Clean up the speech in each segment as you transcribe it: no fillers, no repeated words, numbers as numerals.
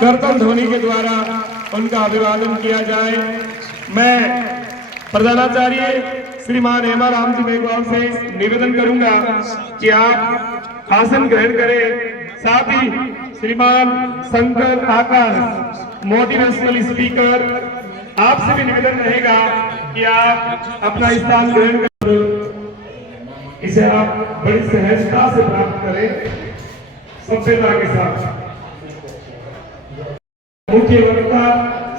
करतल ध्वनि के द्वारा उनका अभिवादन किया जाए। मैं प्रधानाचार्य श्रीमान हेमा राम जी मेघवाल से निवेदन करूंगा कि आप आसन ग्रहण करें। साथ ही श्रीमान शंकर आकाश मोटिवेशनल स्पीकर, आपसे भी निवेदन रहेगा कि आप अपना स्थान ग्रहण करें। इसे आप बड़ी सहजता से प्राप्त करें, सभ्यता के साथ। मुख्य वक्ता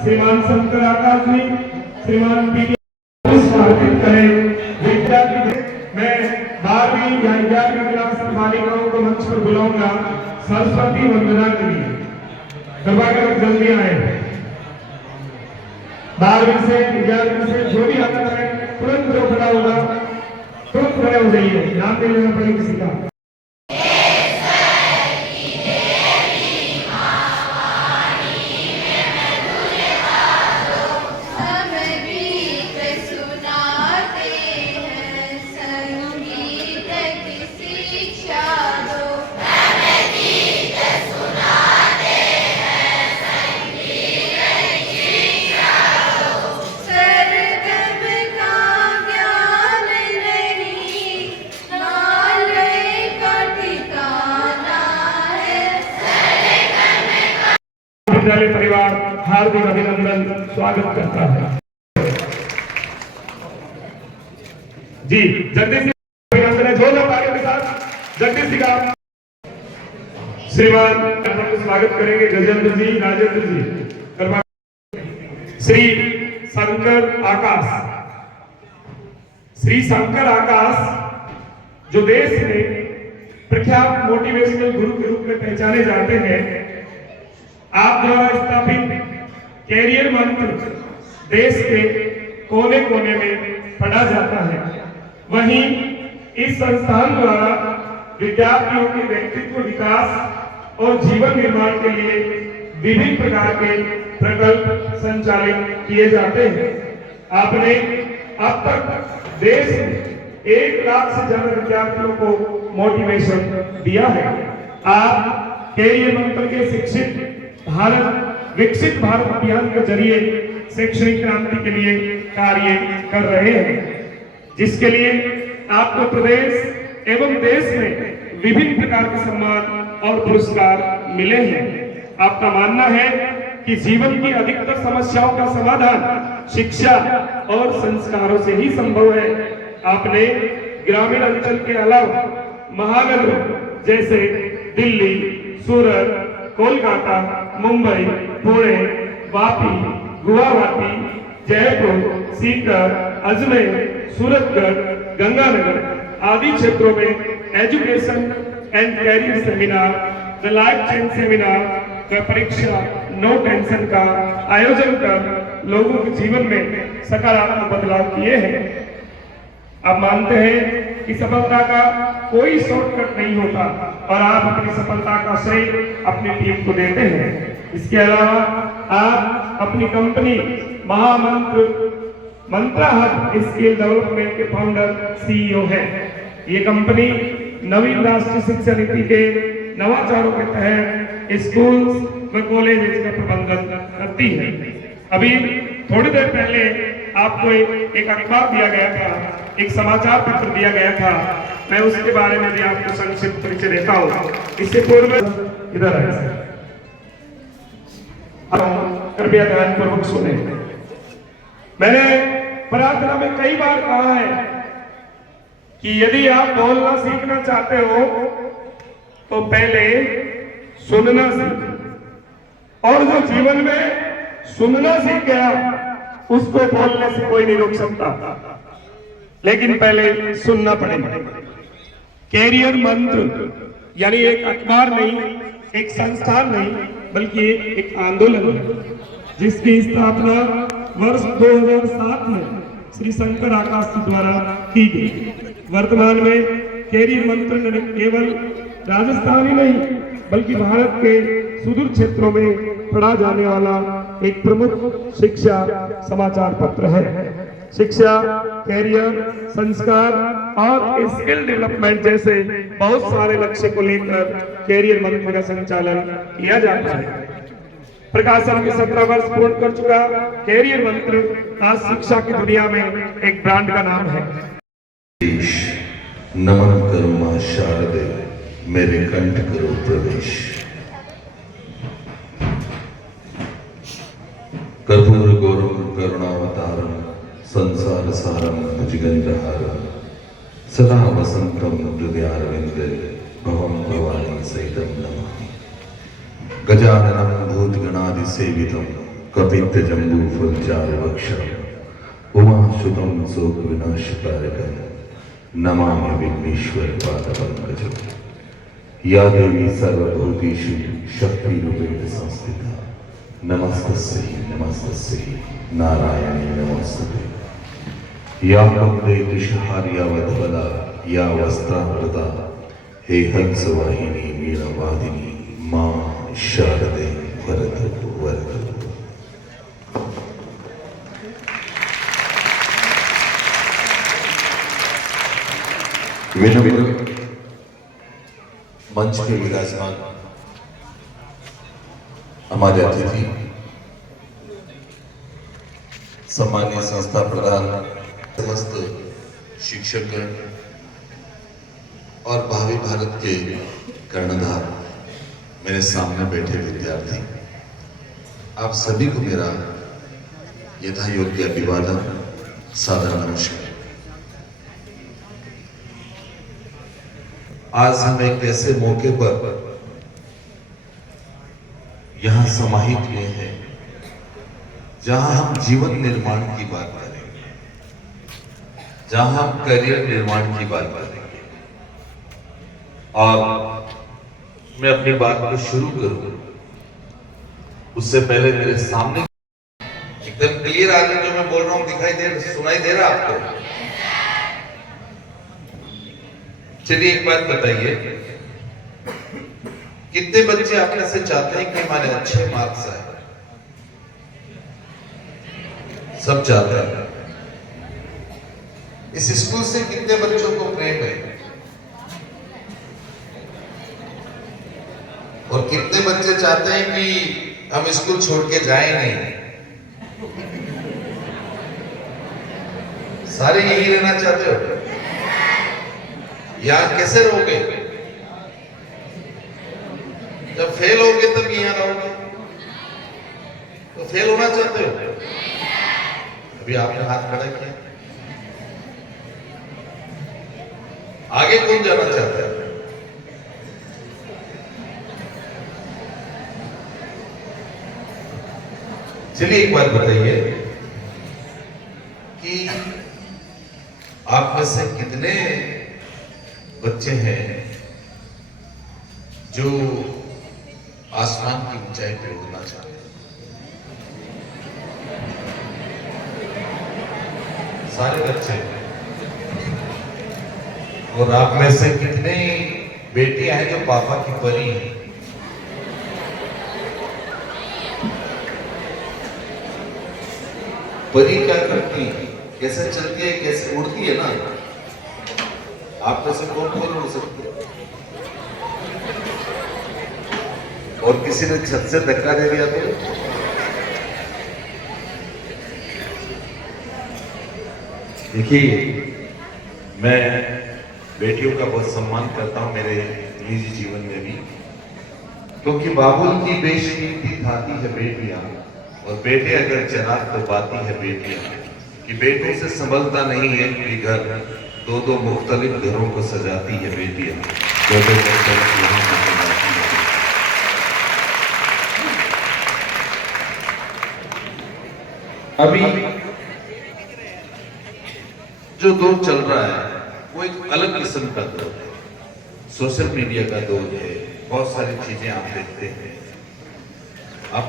श्रीमान शंकर आकाश जी, श्रीमान पी स्वागत करें। विद्यार्थी मैं 12वीं या 11वीं क्लास की बालिकाओं को मंच पर बुलाऊंगा सरस्वती वंदना के लिए। कृपा कर जल्दी आए। 12वीं से 11वीं से जो भी आता है तुरंत जो खड़ा होगा तुरंत खड़े हो जाइए। नाम दे लेना पड़ेगा किसी का। विद्यालय परिवार हार्दिक अभिनंदन स्वागत करता है। जी जगदीश जी अभिनंदन है, जोरदार तालियों के साथ जगदीश जी का श्रीमान स्वागत करेंगे। गजेंद्र जी, राजेंद्र जी, श्री शंकर आकाश। श्री शंकर आकाश जो देश में प्रख्यात मोटिवेशनल गुरु के रूप में पहचाने जाते हैं, आप द्वारा स्थापित कैरियर मंत्र देश के कोने कोने में पढ़ा जाता है। वहीं इस संस्थान द्वारा विद्यार्थियों के व्यक्तित्व विकास और जीवन निर्माण के लिए विभिन्न प्रकार के प्रकल्प संचालित किए जाते हैं। आपने अब तक देश में 1 लाख से ज्यादा विद्यार्थियों को मोटिवेशन दिया है। आप कैरियर मंत्र के शिक्षित भारत विकसित भारत अभियान के जरिए शैक्षणिक क्रांति के लिए कार्य कर रहे हैं, जिसके लिए आपको प्रदेश एवं देश में विभिन्न प्रकार के सम्मान और पुरस्कार मिले हैं। आपका मानना है कि जीवन की अधिकतर समस्याओं का समाधान शिक्षा और संस्कारों से ही संभव है। आपने ग्रामीण अंचल के अलावा महानगरों जैसे दिल्ली, सूरत, कोलकाता, मुंबई, पुणे, वापी, गुवाहाटी, जयपुर, सीकर, अजमेर, सूरतगढ़, गंगानगर आदि क्षेत्रों में education and career seminar, the life change seminar का परीक्षा नो टेंशन का आयोजन कर लोगों के जीवन में सकारात्मक बदलाव किए हैं। आप मानते हैं कि सफलता का कोई शॉर्टकट नहीं होता और आप अपनी सफलता का श्रेय अपनी टीम को देते हैं। इसके अलावा आप अपनी कंपनी महामंत्र मंत्रा हब स्किल डेवलपमेंट के फाउंडर सीईओ हैं। ये कंपनी नवीन राष्ट्रीय शिक्षा नीति के नवाचारों के तहत स्कूल व कॉलेज का प्रबंधन करती है। अभी थोड़ी देर पहले आपको एक अखबार दिया गया था, एक समाचार पत्र दिया गया था, मैं उसके बारे में भी आपको संक्षिप्त परिचय देता हूँ। इससे पूर्व इधर है, कृपया ध्यानपूर्वक सुने। मैंने प्रार्थना में कई बार कहा है कि यदि आप बोलना सीखना चाहते हो तो पहले सुनना सीखो, और जो जीवन में सुनना सीख गया उसको बोलने से कोई नहीं रोक सकता, लेकिन पहले सुनना पड़ेगा। कैरियर मंत्र यानी एक अखबार नहीं, एक संस्थान नहीं, बल्कि एक आंदोलन है, जिसकी स्थापना वर्ष 2007 में श्री शंकर आकाश जी द्वारा की गई। वर्तमान में कैरियर मंत्र न केवल राजस्थान ही नहीं बल्कि भारत के सुदूर क्षेत्रों में पढ़ा जाने वाला एक प्रमुख शिक्षा समाचार पत्र है। शिक्षा, कैरियर, संस्कार और स्किल डेवलपमेंट जैसे बहुत सारे लक्ष्य को लेकर कैरियर मंत्र का संचालन किया जाता है। प्रकाशन के 17 वर्ष पूर्ण कर चुका कैरियर मंत्र आज शिक्षा की दुनिया में एक ब्रांड का नाम है। नमन करो मां शारदे, मेरे कंठ करो प्रवेश। कर्पूर गौरम करुणावतारम, संसार सारम भुजगंधहारम, सदा वसंतम हृदयारविंदे, भवम भवानी सहितम नमामि। गजाननं भूतगणादि सेवितं, कपित्त जम्बू फलचार भक्षण, उमासुतं शोक विनाशकारकं, नमामि विघ्नेश्वर पादपङ्कजं। या देवी सर्वभूतेषु शक्तिरूपेण संस्थिता, नमस्तस्यै नारायणी नमोस्तुते। या कुंदे दिशहार्या वधवला, या वस्त्रावृता, हे हंसवाहिनी वीणवादिनी, मां शारदे वरदतु वरदतु। विनम्र मंच पे विराजमान हमारे अतिथि, सम्मानीय संस्था प्रधान, समस्त शिक्षकगण और भावी भारत के कर्णधार, मेरे सामने बैठे विद्यार्थी, आप सभी को मेरा यथा योग्य अभिवादन, सादर नमस्कार। आज हम एक ऐसे मौके पर यहां समाहित हुए हैं जहां हम जीवन निर्माण की बात करेंगे, जहां हम करियर निर्माण की बात करेंगे। और मैं अपनी बात को शुरू करूं उससे पहले मेरे सामने एकदम क्लियर आ रहा, जो मैं बोल रहा हूं सुनाई दे रहा आपको? चलिए एक बात बताइए, कितने बच्चे आप में से चाहते हैं कि हमारे अच्छे मार्क्स आए? सब चाहते हैं। इस स्कूल से कितने बच्चों को प्रेम है? और कितने बच्चे चाहते हैं कि हम स्कूल छोड़ के जाएं नहीं? सारे यही रहना चाहते हो? यहां कैसे रहोगे? जब फेल होगे तब यहां रहोगे? तो फेल होना चाहते हो? अभी आपने हाथ खड़ा किया। आगे कौन जाना चाहता है? चलिए एक बात बताइए कि आप में से कितने बच्चे हैं जो आसमान की ऊंचाई पे उड़ना चाहते हैं? सारे बच्चे। और आप में से कितने बेटियां हैं जो पापा की परी हैं? परी क्या करती है, कैसे चलती है, कैसे उड़ती है ना? आप में से कौन कौन उड़ सकते हैं? और किसी ने छत से धक्का दे दिया तो? देखिए, मैं बेटियों का बहुत सम्मान करता हूं मेरे निजी जीवन में भी, क्योंकि बाबुल की बेशकीमती खाती है बेटियां, और बेटे अगर चराग तो बाती है बेटियां, कि बेटों से संभलता नहीं है कि घर, दो दो मुख्तलिफ घरों को सजाती है बेटियां, दो दो मुख्तलिफ घरों को सजाती है। अभी जो दौर चल रहा है वो एक अलग किस्म का दौर है, सोशल मीडिया का दौर है, बहुत सारी चीजें आप देखते हैं। अब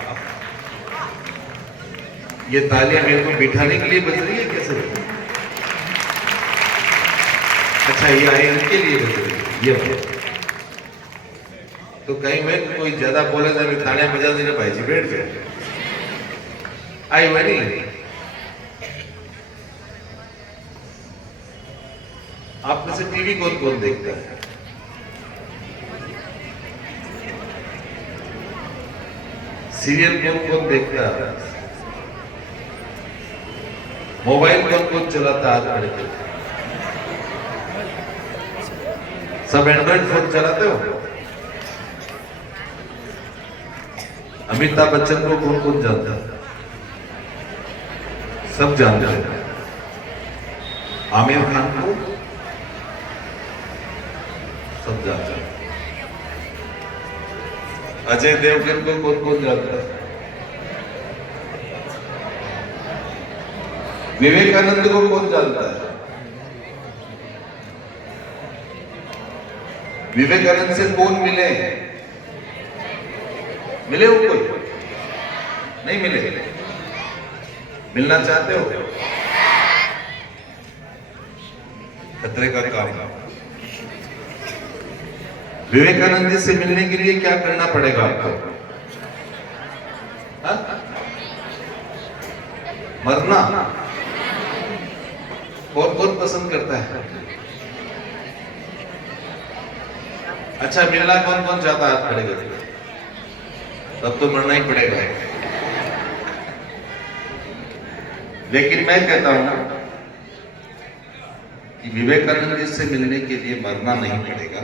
ये तालियां मेरे को बिठाने के लिए बज रही है, कैसे बज रही है? अच्छा, ये आए इनके लिए बज रही है, ये बात। तो कहीं में कोई ज्यादा बोले तो तालियां बजा देने भाई जी, बैठ जाए। आई वही आप में से टीवी कौन कौन देखता है? सीरियल कौन कौन देखता है? मोबाइल कौन कौन चलाता है? हाथ खड़े करके। सब एंड्रॉइड फोन चलाते हो? अमिताभ बच्चन को कौन कौन जानता है? सब जानते हैं। आमिर खान को सब जानते हैं। अजय देवगन को कौन कौन जानता है? विवेकानंद को कौन जानता है? विवेकानंद से कौन मिले? मिले हो कोई? नहीं मिले? मिलना चाहते हो? खतरे का काम। विवेकानंद जी से मिलने के लिए क्या करना पड़ेगा आपको? हा? मरना? कौन कौन पसंद करता है? अच्छा, मिलना कौन कौन चाहता है? हाथ खड़े करके। तब तो मरना ही पड़ेगा। लेकिन मैं कहता हूं कि विवेकानंद जी से मिलने के लिए मरना नहीं पड़ेगा,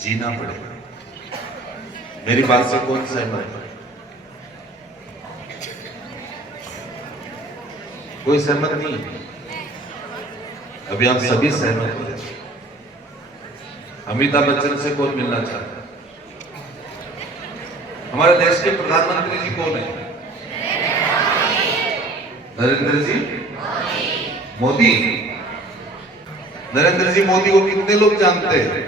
जीना पड़ेगा। मेरी बात से कौन सहमत है? कोई सहमत नहीं है? अभी आप सभी सहमत हो जाए। अमिताभ बच्चन से कौन मिलना चाहता है? हमारे देश के प्रधानमंत्री जी कौन है? नरेंद्र जी मोदी। नरेंद्र जी मोदी को कितने लोग जानते हैं?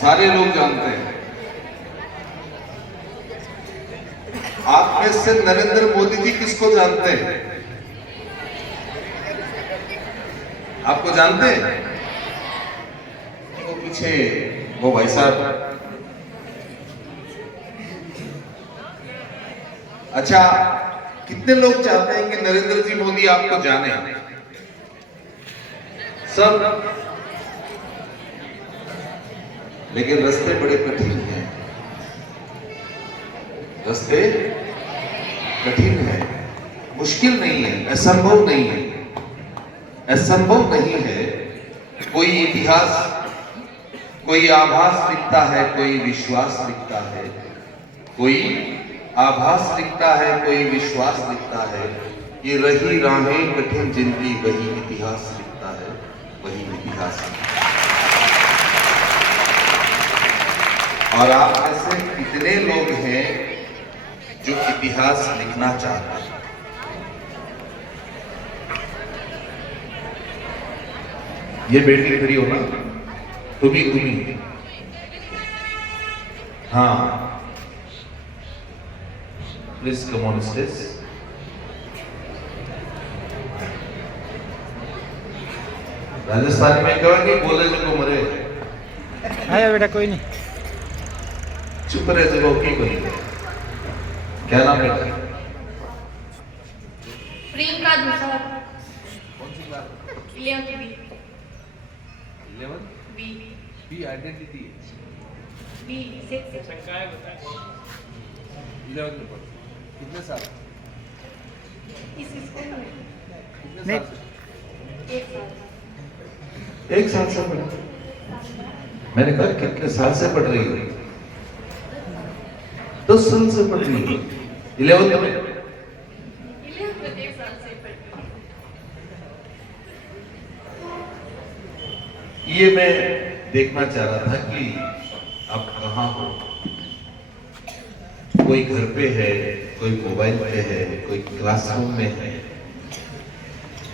सारे लोग जानते हैं। आप में से नरेंद्र मोदी जी किसको जानते हैं? आपको जानते हैं? वो पीछे वो भाई साहब। अच्छा, कितने लोग चाहते हैं कि नरेंद्र जी मोदी आपको जाने? सब। लेकिन रास्ते बड़े कठिन हैं। रास्ते कठिन है, मुश्किल नहीं है, असंभव नहीं है। असंभव नहीं है। कोई इतिहास, कोई आभास लिखता है, कोई विश्वास लिखता है। कोई आभास लिखता है, कोई विश्वास लिखता है। ये रही राहें कठिन जिंदगी, वही इतिहास लिखता है, वही इतिहास। और आप ऐसे कितने लोग हैं जो इतिहास लिखना चाहते हैं? ये बेटी खड़ी हो ना, तुम्ही हाँ, please come on stage. Rajasthani में कहेंगे बोले जगो मरे। आया बेटा, कोई नहीं। चुप रहे जगह की कोई। क्या नाम है? प्रियंका दूसरा। कौन सी class? 11th B. 11 B. B identity B 6। 11 में पढ़। कितने साल? इस स्कूल में कितने नहीं। साल से? 1 साल। 1 साल से पढ़। मैंने कहा कितने साल से पढ़ रही हो? 10 साल से पढ़ रही हो। 11th में 11th में 1 साल से पढ़ती हूँ। ये मैं देखना चाह रहा था कि आप कहाँ हो। कोई घर पे है, कोई मोबाइल पे है, कोई क्लासरूम में है।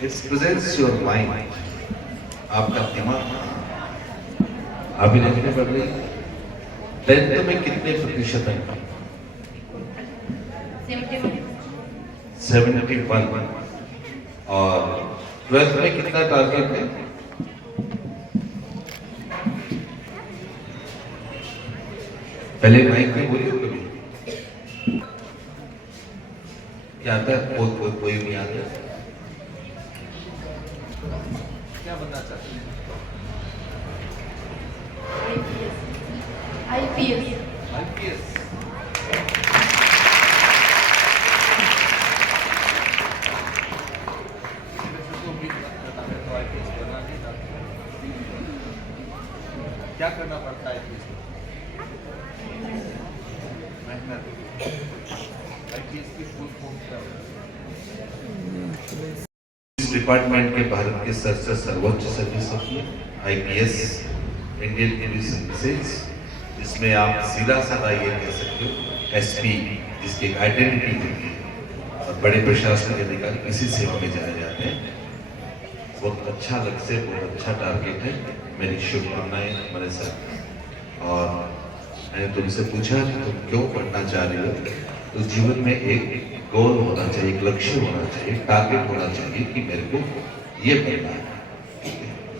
It's presents your mind. आपका दिमाग अभी लिखने पड़ रही। 10th में कितने प्रतिशत है? 71। और 12th में कितना टारगेट है? पहले माइक में बोलिए कभी। क्या आता है? कोई नहीं आता। क्या बनना चाहते हैं? IPS। IPS क्या करना पड़ता है मेहनत। IPS की फुल फॉर्म क्या होता है? इस डिपार्टमेंट के भारत के सबसे सर्वोच्च सर्विस होती है IPS, इंडियन पुलिस सर्विसेज, जिसमें आप सीधा साधा ये कह सकते हो SP, जिसकी एक आइडेंटिटी होती है, और बड़े प्रशासनिक अधिकारी इसी सेवा में जाए जाते हैं। बहुत अच्छा लक्ष्य, बहुत अच्छा टारगेट है। मेरी शुभकामनाएं हमारे साथ। और मैंने तुमसे पूछा कि तुम क्यों पढ़ना चाह रही हो, तो जीवन में एक गोल होना चाहिए, एक लक्ष्य होना चाहिए, टारगेट होना चाहिए कि मेरे को ये बनना है।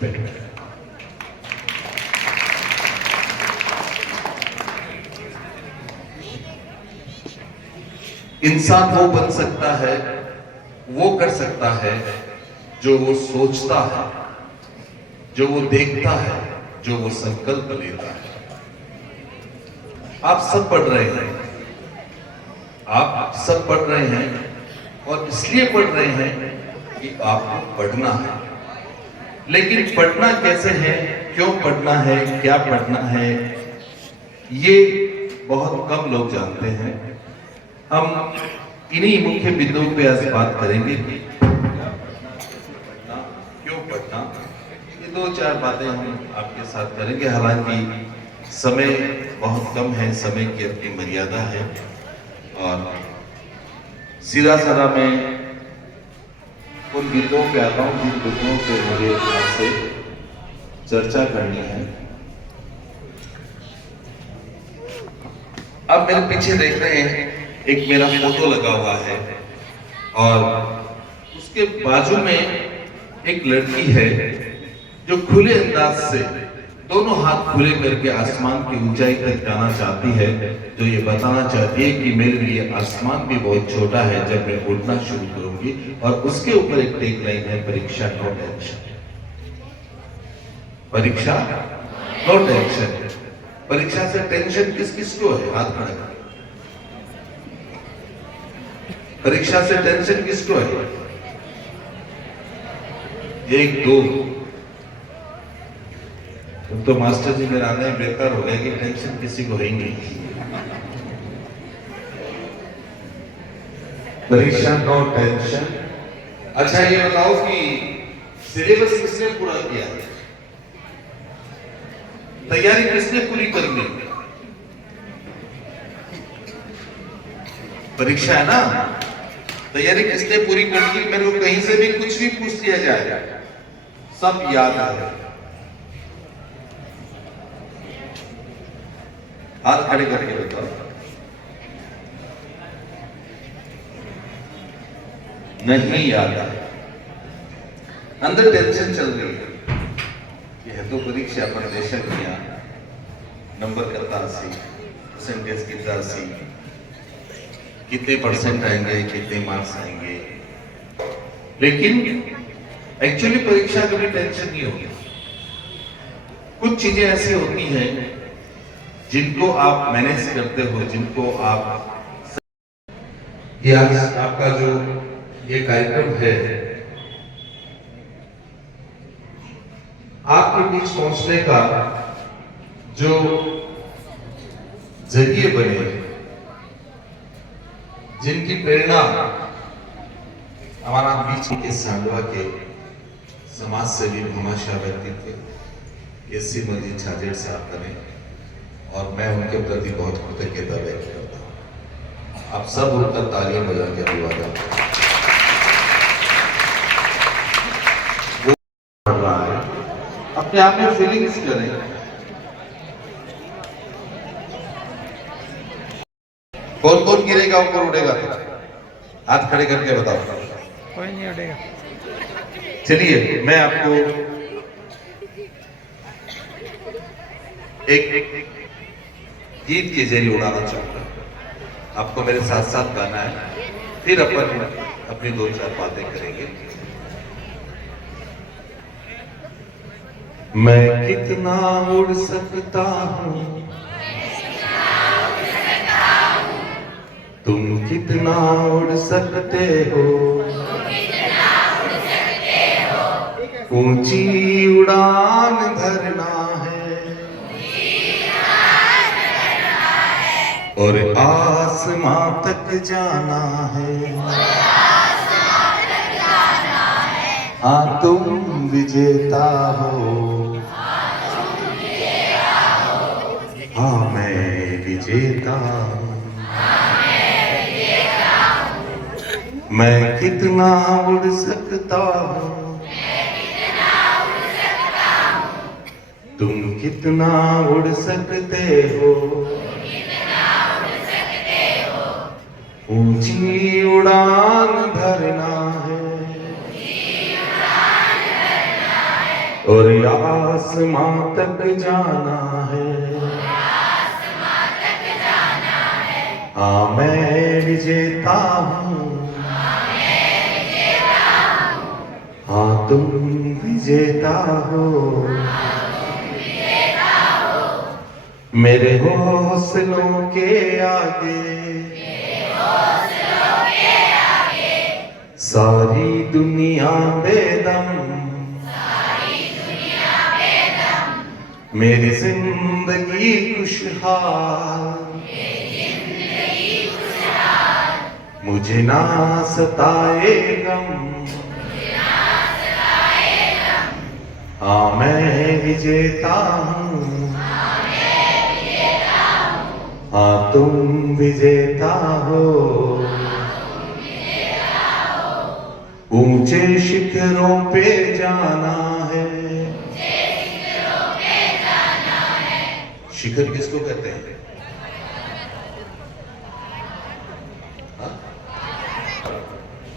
बैठो। इंसान वो बन सकता है, वो कर सकता है जो वो सोचता है, जो वो देखता है, जो वो संकल्प लेता है। आप सब पढ़ रहे हैं, आप सब पढ़ रहे हैं और इसलिए पढ़ रहे हैं कि आपको पढ़ना है। लेकिन पढ़ना कैसे है, क्यों पढ़ना है, क्या पढ़ना है, ये बहुत कम लोग जानते हैं। हम इन्हीं मुख्य बिंदुओं पे आज बात करेंगे कि क्यों पढ़ना। ये दो चार बातें हम आपके साथ करेंगे। हालांकि समय बहुत कम है, समय की अपनी मर्यादा है, और सीधा साधा मैं उन बिंदुओं पे आता हूँ जिन बिंदुओं पे मुझे आपसे चर्चा करनी है। अब मेरे पीछे देख रहे हैं एक मेरा फोटो लगा हुआ है, और उसके बाजू में एक लड़की है जो खुले अंदाज से दोनों हाथ खुले करके आसमान की ऊंचाई तक जाना चाहती है, जो ये बताना चाहती है कि मेरे लिए आसमान भी बहुत छोटा है जब मैं उड़ना शुरू करूंगी। और उसके ऊपर एक टेक लाइन है, परीक्षा नो टेंशन। परीक्षा नो टेंशन। परीक्षा से टेंशन किस किस को है? हाथ खड़ा करें। परीक्षा से टेंशन किसको है? एक दो। तुम तो मास्टर जी मेरा आना ही बेकार हो गया कि टेंशन किसी को है ही नहीं। परीक्षा नो टेंशन। अच्छा ये बताओ कि सिलेबस किसने पूरा किया? तैयारी किसने पूरी करनी? परीक्षा है ना, तैयारी किसने पूरी करनी? मेरे को कहीं से भी कुछ भी पूछ दिया जाए, सब याद आ जाए। हाथ खड़े करके बताओ। नहीं याद आया। अंदर टेंशन चल रही है। यह तो परीक्षा प्रदर्शन किया, नंबर कितना 80, परसेंटेज कितना 80, कितने परसेंट आएंगे, कितने मार्क्स आएंगे। लेकिन एक्चुअली परीक्षा कभी टेंशन नहीं होगी। कुछ चीजें ऐसी होती हैं जिनको आप मैनेज करते हो, जिनको आप कि आज आपका जो ये कार्यक्रम है, आपके बीच पहुंचने का जो जरिए बने, जिनकी प्रेरणा हमारा बीच के सांडवा के समाज सेवी भामाशाह व्यक्तित्व केसी मजीद छाजेड़ साहब बने, और मैं उनके प्रति बहुत कृतज्ञता व्यक्त करता हूं। आप सब उनका तालियां बजा के अभिवादन पढ़ रहा है। अपने आप में फीलिंग्स करें। कौन कौन गिरेगा ऊपर उड़ेगा? हाथ खड़े करके बताओ। कोई नहीं उड़ेगा। चलिए मैं आपको एक गीत के जरिए उड़ाना चाहूंगा। आपको मेरे साथ साथ गाना है, फिर अपन अपनी दो चार बातें करेंगे। मैं कितना उड़ सकता हूँ, तुम कितना उड़ सकते हो, ऊंची उड़ान भरना है और आसमां तक जाना है। हाँ तुम विजेता हो, हाँ मैं विजेता हूँ। मैं कितना उड़ सकता हूँ, तुम कितना उड़ सकते हो, ऊंची उड़ान भरना है और आसमां तक जाना है। हाँ मैं विजेता हूँ, हाँ तुम विजेता हो। मेरे हौसलों के आगे सारी दुनिया बेदम, मेरी जिंदगी खुशहाल, मुझे ना सताए गम। हाँ मैं विजेता हूँ, हाँ तुम विजेता हो। ऊंचे शिखरों पे जाना है। शिखर किसको कहते हैं? हाँ?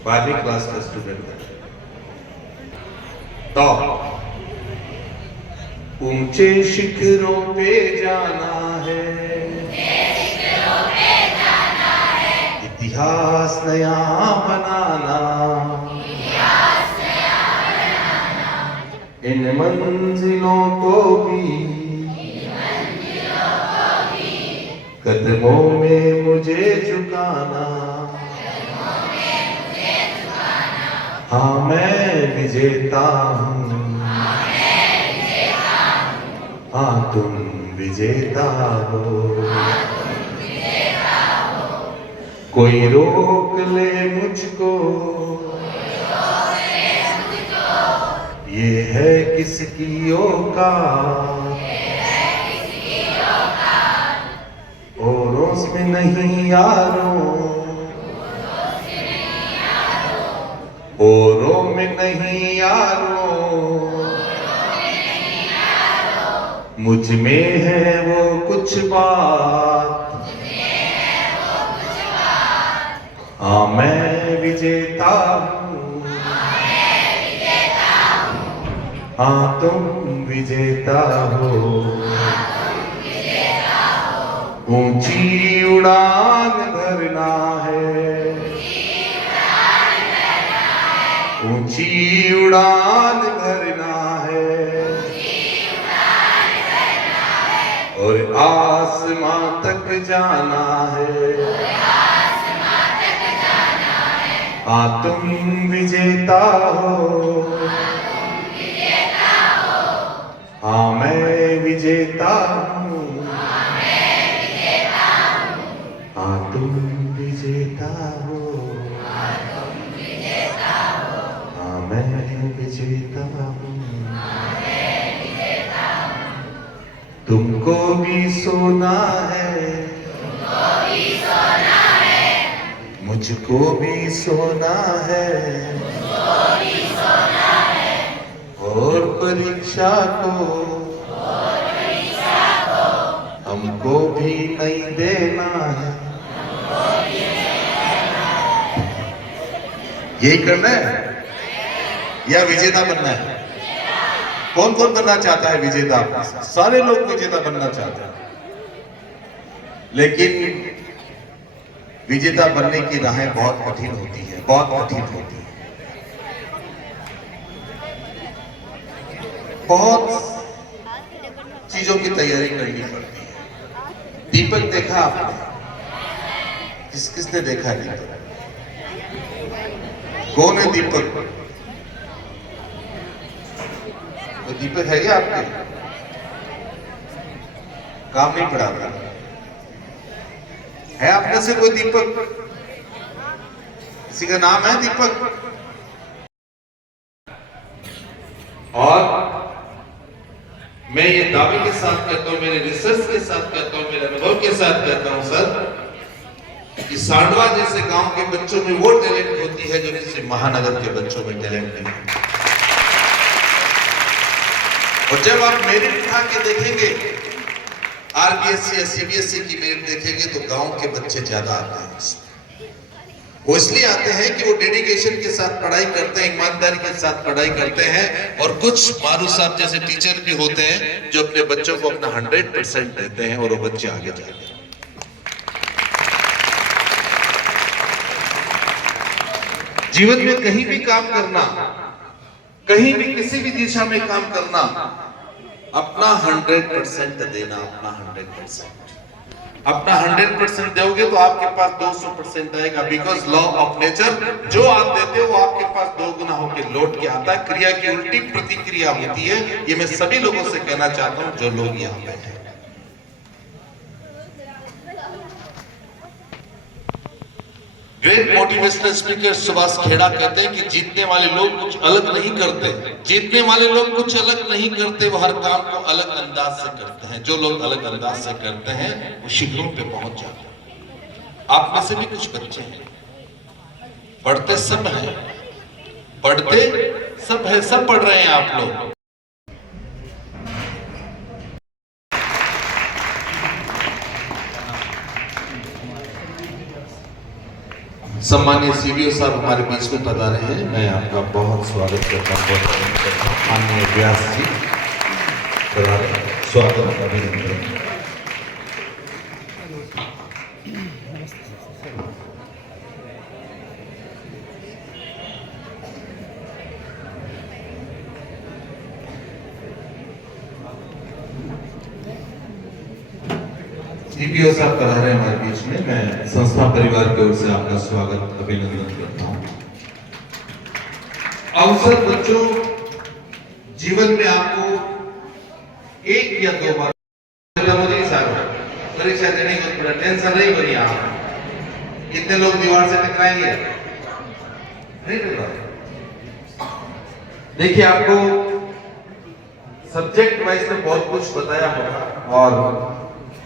12वीं क्लास का स्टूडेंट है। तो ऊंचे शिखरों पे जाना है, इतिहास नया बनाना, इन मंजिलों को भी कदमों में मुझे झुकाना। हाँ मैं विजेता हूँ, हाँ तुम विजेता हो। कोई रोक ले मुझको, ये है किसकी औकात, औरों में नहीं यारों, औरों में नहीं यारों, मुझ में है वो कुछ बात। हाँ मैं विजेता हूँ, हाँ तुम विजेता हो। ऊंची उड़ान भरना है, ऊंची उड़ान भरना है और आसमां तक जाना है। हाँ तुम विजेता हो, हाँ मैं विजेता हूँ, हाँ तुम विजेता हो, हाँ मैं विजेता हूँ। तुमको भी सोना है, मुझको भी सोना है, और परीक्षा को हमको भी नहीं देना है। यही करना है या विजेता बनना है? कौन कौन बनना चाहता है विजेता? सारे लोग विजेता बनना चाहते हैं, लेकिन विजेता बनने की राहें बहुत कठिन होती है, बहुत कठिन होती है। बहुत चीजों की तैयारी करनी पड़ती है। दीपक देखा आपने, किसने देखा है दीपक? कौन है दीपक? तो दीपक है क्या आपके? काम नहीं पड़ा रहा है आप में से कोई दीपक? किसी का नाम है दीपक? और मैं ये दावे के साथ कहता हूं, मेरे रिसर्च के साथ कहता हूं, मेरे अनुभव के साथ कहता हूं सर, कि सांडवा जैसे गांव के बच्चों में वो टैलेंट होती है जो किसी महानगर के बच्चों में टैलेंट नहीं है। और जब आप मेरिट उठा के देखेंगे, आरबीएससी या सीबीएसई की मेरिट देखेंगे, तो गांव के बच्चे ज्यादा आते हैं। वो इसलिए आते हैं कि वो डेडिकेशन के साथ पढ़ाई करते हैं, ईमानदारी के साथ पढ़ाई करते हैं, और कुछ मारू साहब जैसे टीचर भी होते हैं जो अपने बच्चों को अपना 100% देते हैं और वो बच्चे आगे जाते हैं। जीवन में कहीं भी काम करना, कहीं भी किसी भी दिशा में काम करना, अपना 100% देना, अपना 100%। अपना 100% दोगे तो आपके पास 200% आएगा, बिकॉज लॉ ऑफ नेचर, जो आप देते हो वो आपके पास 2 गुना होकर लौट के आता है। क्रिया की उल्टी प्रतिक्रिया होती है। ये मैं सभी लोगों से कहना चाहता हूं जो लोग यहाँ बैठे हैं। Great motivational speaker Subhash Khera कहते हैं कि जीतने वाले लोग कुछ अलग नहीं करते, जीतने वाले लोग कुछ अलग नहीं करते, वो हर काम को अलग अंदाज से करते हैं। जो लोग अलग अंदाज से करते हैं वो शिखरों पे पहुंच जाते हैं। आप में से भी कुछ बच्चे हैं, पढ़ते सब हैं, पढ़ते सब है, सब पढ़ रहे हैं आप लोग। सम्मानिय सीबीओ साहब हमारे बीच में पधारे हैं। मैं आपका बहुत स्वागत करता हूँ, माननीय व्यास जी पधारे, स्वागत अभिनंदन। सीबीओ साहब पधारे हमारे बीच में। मैं संस्था परिवार की ओर से आपका स्वागत अभिनंदन करता हूं। अवसर बच्चों जीवन में आपको 1 या 2 बार परीक्षा देने को थोड़ा टेंशन नहीं बनी। आप कितने लोग दीवार से टकराएंगे? नहीं टकरा। देखिए, आपको सब्जेक्ट वाइज तो बहुत कुछ बताया होगा और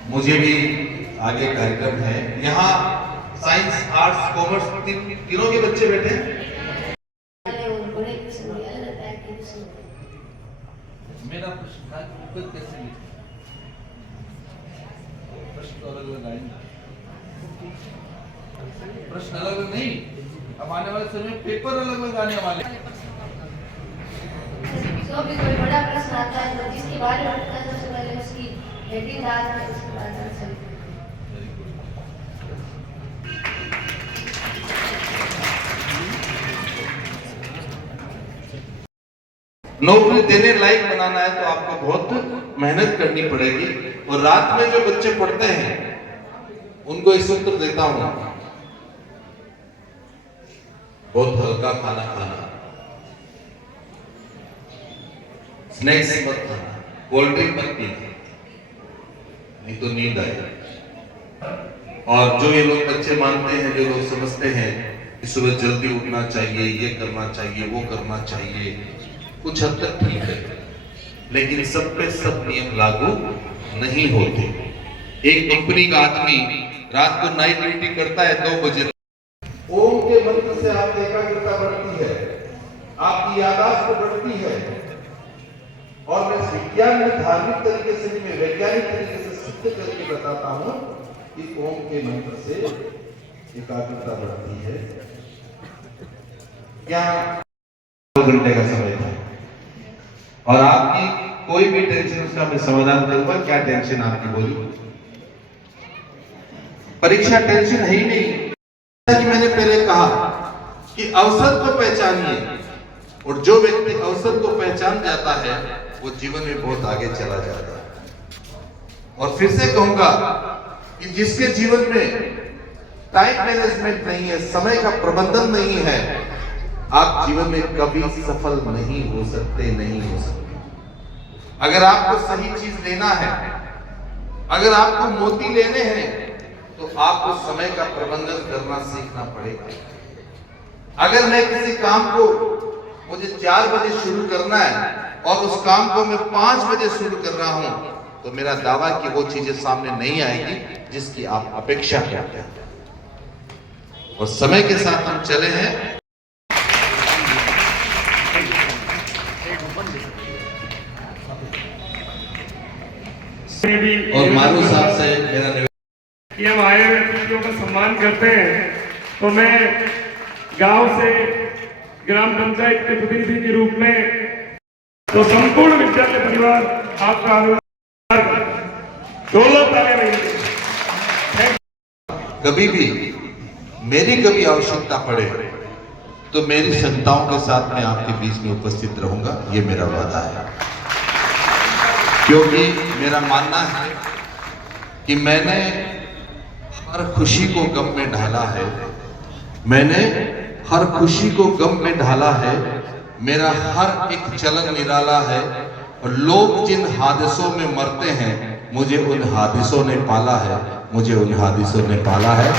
मुझे भी आगे कार्यक्रम है। यहाँ साइंस, आर्ट्स, कॉमर्स तीनों के बच्चे बैठे हैं। मेरा प्रश्न कैसे प्रश्न अलग अलग आएंगे, प्रश्न अलग अलग नहीं, अब आने वाले समय में पेपर अलग अलग आने वाले। जो भी कोई बड़ा प्रश्न आता है तो जिसके बारे में सबसे पहले उसकी हेडिंग डाल के उसके बाद आंसर। नौकरी देने लायक बनाना है तो आपको बहुत मेहनत करनी पड़ेगी। और रात में जो बच्चे पढ़ते हैं उनको एक सूत्र देता हूं, बहुत हल्का खाना खाना, स्नैक्स मत खाना, कोल्ड ड्रिंक मत पीना, नहीं तो नींद आएगी। और जो ये लोग बच्चे मानते हैं, जो लोग समझते हैं कि सुबह जल्दी उठना चाहिए, ये करना चाहिए, वो करना चाहिए, कुछ हद तक ठीक है, लेकिन सब पे सब नियम लागू नहीं होते। एक कंपनी का आदमी रात को नाइट ड्यूटी करता है 2 बजे। ओम के मंत्र से आपकी एकाग्रता बढ़ती है, आपकी याददाश्त बढ़ती है। और मैं विज्ञान में धार्मिक तरीके से नहीं, मैं वैज्ञानिक तरीके से सिद्ध करके बताता हूं कि ओम के मंत्र से एकाग्रता बढ़ती है। क्या 2 घंटे का समय था और आपकी कोई भी टेंशन, उसका मैं समाधान करूंगा। क्या टेंशन आपकी बोली? परीक्षा टेंशन है ही नहीं। जैसा कि मैंने पहले कहा कि अवसर को पहचानिए, और जो व्यक्ति अवसर को पहचान जाता है वो जीवन में बहुत आगे चला जाता है। और फिर से कहूंगा कि जिसके जीवन में टाइम मैनेजमेंट नहीं है, समय का प्रबंधन नहीं है, आप जीवन में कभी सफल नहीं हो सकते, नहीं हो सकते। अगर आपको सही चीज लेना है, अगर आपको मोती लेने हैं, तो आपको समय का प्रबंधन करना सीखना पड़ेगा। अगर मैं किसी काम को मुझे 4 बजे शुरू करना है और उस काम को मैं 5 बजे शुरू कर रहा हूं, तो मेरा दावा कि वो चीजें सामने नहीं आएगी जिसकी आप अपेक्षा करते हैं। और समय के साथ हम चले हैं। और मारू साहब से मेरा निवेदन कि हम आए हुए अतिथियों का सम्मान करते हैं, तो मैं गांव से ग्राम पंचायत के प्रतिनिधि के रूप में तो संपूर्ण विद्यालय परिवार आपका अनुरोध दौलत ताले रहेंगे। कभी भी मेरी कभी आवश्यकता पड़े तो मेरी क्षमताओं के साथ मैं आपके बीच में उपस्थित रहूंगा, ये मेरा वादा है। क्योंकि मेरा मानना है कि मैंने हर खुशी को गम में ढाला है, मैंने हर खुशी को गम में ढाला है, मेरा हर एक चलन निराला है। और लोग जिन हादसों में मरते हैं, मुझे उन हादसों ने पाला है, मुझे उन हादसों ने पाला है।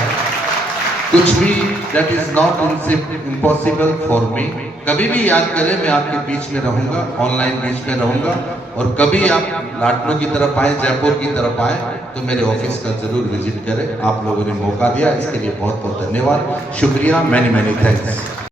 कुछ भी that is not impossible for me. कभी भी याद करें, मैं आपके बीच में रहूंगा, ऑनलाइन बीच में रहूंगा। और कभी आप लाटनों की तरफ आए, जयपुर की तरफ आए, तो मेरे ऑफिस का जरूर विजिट करें। आप लोगों ने मौका दिया, इसके लिए बहुत बहुत धन्यवाद, शुक्रिया, मैनी मैनी थैंक्स।